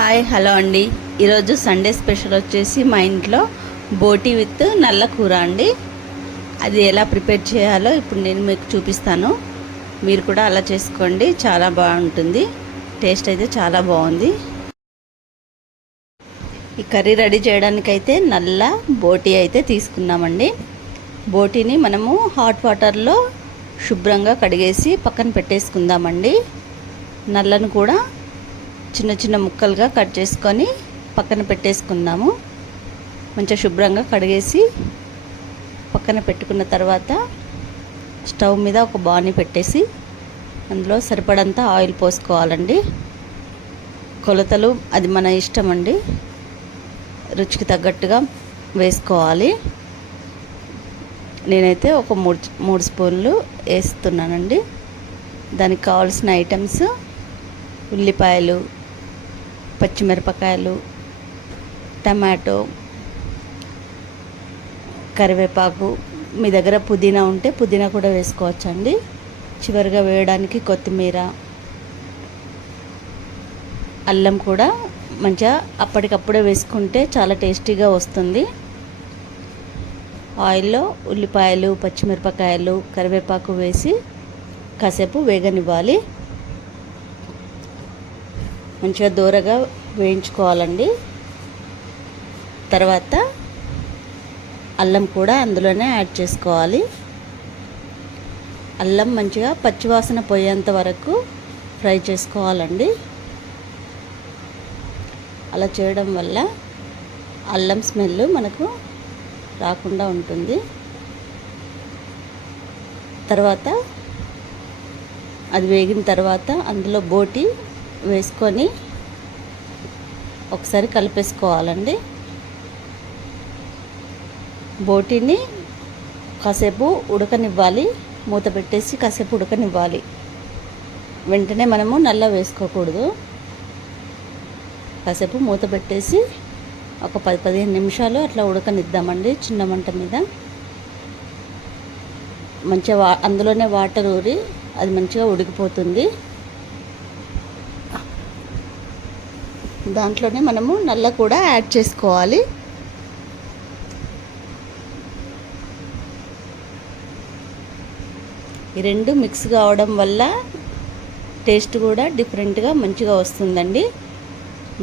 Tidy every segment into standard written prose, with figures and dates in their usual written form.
Hi hello అండి. ఈరోజు Sunday special వచ్చేసి మా ఇంట్లో బోటి విత్ నల్ల కూర అండి. అది ఎలా ప్రిపేర్ చేయాలో ఇప్పుడు నేను మీకు చూపిస్తాను. మీరు కూడా అలా చేసుకోండి, చాలా బాగుంటుంది. టేస్ట్ అయితే చాలా బాగుంది. ఈ కర్రీ రెడీ చేయడానికైతే నల్ల బోటి అయితే తీసుకున్నామండి. బోటిని మనము హాట్ వాటర్లో శుభ్రంగా కడిగేసి పక్కన పెట్టేసుకుందామండి. నల్లను కూడా చిన్న చిన్న ముక్కలుగా కట్ చేసుకొని పక్కన పెట్టేసుకుందాము. మంచిగా శుభ్రంగా కడిగేసి పక్కన పెట్టుకున్న తర్వాత స్టవ్ మీద ఒక బాణీ పెట్టేసి అందులో సరిపడంత ఆయిల్ పోసుకోవాలండి. కొలతలు అది మన ఇష్టం అండి, రుచికి తగ్గట్టుగా వేసుకోవాలి. నేనైతే ఒక మూడు స్పూన్లు వేస్తున్నానండి. దానికి కావాల్సిన ఐటమ్స్ ఉల్లిపాయలు, పచ్చిమిరపకాయలు, టమాటో, కరివేపాకు, మీ దగ్గర పుదీనా ఉంటే పుదీనా కూడా వేసుకోవచ్చండి. చివరిగా వేయడానికి కొత్తిమీర, అల్లం కూడా మంచిగా అప్పటికప్పుడే వేసుకుంటే చాలా టేస్టీగా వస్తుంది. ఆయిల్లో ఉల్లిపాయలు, పచ్చిమిరపకాయలు, కరివేపాకు వేసి కాసేపు వేగనివ్వాలి. మంచిగా దూరగా వేయించుకోవాలండి. తర్వాత అల్లం కూడా అందులోనే యాడ్ చేసుకోవాలి. అల్లం మంచిగా పచ్చివాసన పోయేంత వరకు ఫ్రై చేసుకోవాలండి. అలా చేయడం వల్ల అల్లం స్మెల్ మనకు రాకుండా ఉంటుంది. తర్వాత అది వేగిన తర్వాత అందులో బోటి వేసుకొని ఒకసారి కలిపేసుకోవాలండి. బోటిని కాసేపు ఉడకనివ్వాలి. మూత పెట్టేసి కాసేపు ఉడకనివ్వాలి. వెంటనే మనము నల్ల వేసుకోకూడదు. కాసేపు మూత పెట్టేసి ఒక 10-15 నిమిషాలు అట్లా ఉడకనిద్దామండి చిన్న మంట మీద. మంచిగా అందులోనే వాటర్ ఊరి అది మంచిగా ఉడికిపోతుంది. దాంట్లోనే మనము నల్ల కూడా యాడ్ చేసుకోవాలి. ఈ రెండు మిక్స్ కావడం వల్ల టేస్ట్ కూడా డిఫరెంట్గా మంచిగా వస్తుందండి.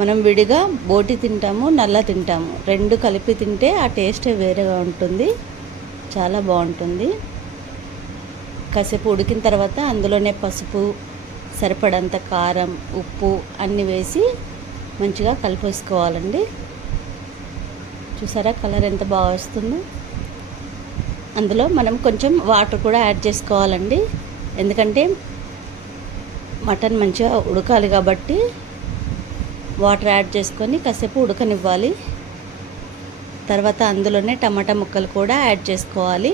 మనం విడిగా బోటి తింటాము, నల్ల తింటాము, రెండు కలిపి తింటే ఆ టేస్టే వేరేగా ఉంటుంది, చాలా బాగుంటుంది. కాసేపు ఉడికిన తర్వాత అందులోనే పసుపు, సరిపడంత కారం, ఉప్పు అన్నీ వేసి మంచిగా కలిపేసుకోవాలండి. చూసారా కలర్ ఎంత బాగా వస్తుందో. అందులో మనం కొంచెం వాటర్ కూడా యాడ్ చేసుకోవాలండి, ఎందుకంటే మటన్ మంచిగా ఉడకాలి కాబట్టి వాటర్ యాడ్ చేసుకొని కాసేపు ఉడకనివ్వాలి. తర్వాత అందులోనే టమాటా ముక్కలు కూడా యాడ్ చేసుకోవాలి.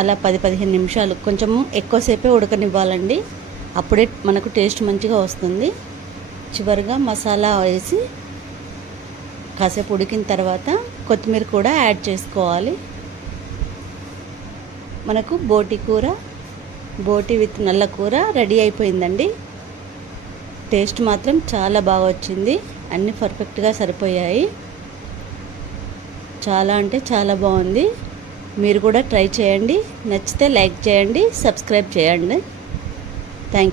అలా 10-15 నిమిషాలు కొంచెం ఎక్కువసేపే ఉడకనివ్వాలండి, అప్పుడే మనకు టేస్ట్ మంచిగా వస్తుంది. చివరిగా మసాలా వేసి కాసేపు ఉడికిన తర్వాత కొత్తిమీర కూడా యాడ్ చేసుకోవాలి. మనకు బోటి విత్ నల్ల కూర రెడీ అయిపోయిందండి. టేస్ట్ మాత్రం చాలా బాగా వచ్చింది, అన్నీ పర్ఫెక్ట్గా సరిపోయాయి. చాలా అంటే చాలా బాగుంది. మీరు కూడా ట్రై చేయండి. నచ్చితే లైక్ చేయండి, సబ్స్క్రైబ్ చేయండి. Thank you.